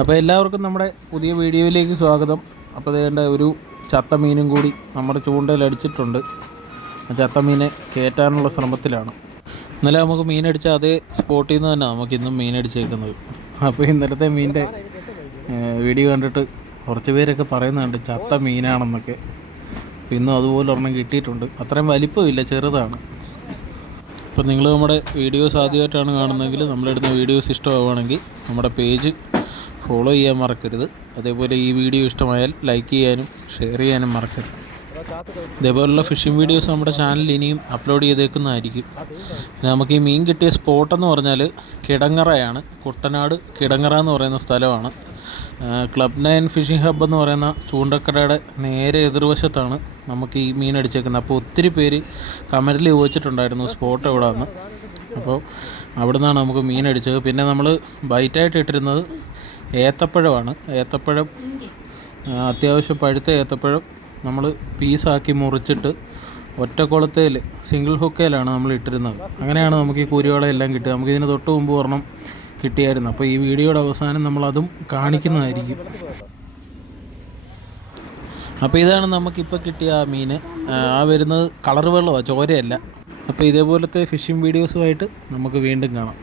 അപ്പോൾ എല്ലാവർക്കും നമ്മുടെ പുതിയ വീഡിയോയിലേക്ക് സ്വാഗതം. അപ്പോൾ വേണ്ട ഒരു ചത്ത മീനും കൂടി നമ്മുടെ ചൂണ്ടയിൽ അടിച്ചിട്ടുണ്ട്. ആ ചത്ത മീനെ കയറ്റാനുള്ള ശ്രമത്തിലാണ്. ഇന്നലെ നമുക്ക് മീനടിച്ച അതേ സ്പോട്ടിൽ നിന്ന് തന്നെ നമുക്ക് ഇന്നും മീനടിച്ചേക്കുന്നത്. അപ്പോൾ ഇന്നലത്തെ മീനിൻ്റെ വീഡിയോ കണ്ടിട്ട് കുറച്ച് പേരൊക്കെ പറയുന്നുണ്ട് ചത്ത മീനാണെന്നൊക്കെ. ഇന്നും അതുപോലെ ഒരെണ്ണം കിട്ടിയിട്ടുണ്ട്. അത്രയും വലിപ്പമില്ല, ചെറുതാണ്. അപ്പോൾ നിങ്ങൾ നമ്മുടെ വീഡിയോസ് ആദ്യമായിട്ടാണ് കാണുന്നതെങ്കിൽ നമ്മളിടുന്ന വീഡിയോസ് ഇഷ്ടമാവുകയാണെങ്കിൽ നമ്മുടെ പേജ് ഫോളോ ചെയ്യാൻ മറക്കരുത്. അതേപോലെ ഈ വീഡിയോ ഇഷ്ടമായാൽ ലൈക്ക് ചെയ്യാനും ഷെയർ ചെയ്യാനും മറക്കരുത്. ഇതേപോലുള്ള ഫിഷിംഗ് വീഡിയോസ് നമ്മുടെ ചാനലിൽ ഇനിയും അപ്ലോഡ് ചെയ്തേക്കുന്നതായിരിക്കും. നമുക്ക് ഈ മീൻ കിട്ടിയ സ്പോട്ടെന്ന് പറഞ്ഞാൽ കിടങ്ങറയാണ്. കുട്ടനാട് കിടങ്ങറ എന്ന് പറയുന്ന സ്ഥലമാണ്. ക്ലബ് 9 ഫിഷിംഗ് ഹബ്ബ് എന്ന് പറയുന്ന ചൂണ്ടക്കടയുടെ നേരെ എതിർവശത്താണ് നമുക്ക് ഈ മീൻ അടിച്ചേക്കുന്നത്. അപ്പോൾ ഒത്തിരി പേര് കമൻറ്റിൽ ചോദിച്ചിട്ടുണ്ടായിരുന്നു സ്പോട്ട് എവിടെയാണെന്ന്. അപ്പോൾ അവിടെ നിന്നാണ് നമുക്ക് മീൻ അടിച്ചത്. പിന്നെ നമ്മൾ ബൈറ്റായിട്ട് ഇട്ടിരുന്നത് ഏത്തപ്പഴമാണ്. ഏത്തപ്പഴം അത്യാവശ്യം പഴുത്ത ഏത്തപ്പഴം നമ്മൾ പീസാക്കി മുറിച്ചിട്ട് ഒറ്റക്കുളത്തേൽ സിംഗിൾ ഹുക്കയിലാണ് നമ്മൾ ഇട്ടിരുന്നത്. അങ്ങനെയാണ് നമുക്ക് ഈ കൂരിവളയെല്ലാം കിട്ടുക. നമുക്കിതിന് തൊട്ട് മുമ്പ് ഒരെണ്ണം കിട്ടിയായിരുന്നു. അപ്പോൾ ഈ വീഡിയോയുടെ അവസാനം നമ്മളതും കാണിക്കുന്നതായിരിക്കും. അപ്പോൾ ഇതാണ് നമുക്കിപ്പോൾ കിട്ടിയ ആ മീൻ. ആ വരുന്നത് കളർ വെള്ളമാണ്, ചോരയല്ല. അപ്പോൾ ഇതേപോലത്തെ ഫിഷിംഗ് വീഡിയോസുമായിട്ട് നമുക്ക് വീണ്ടും കാണാം.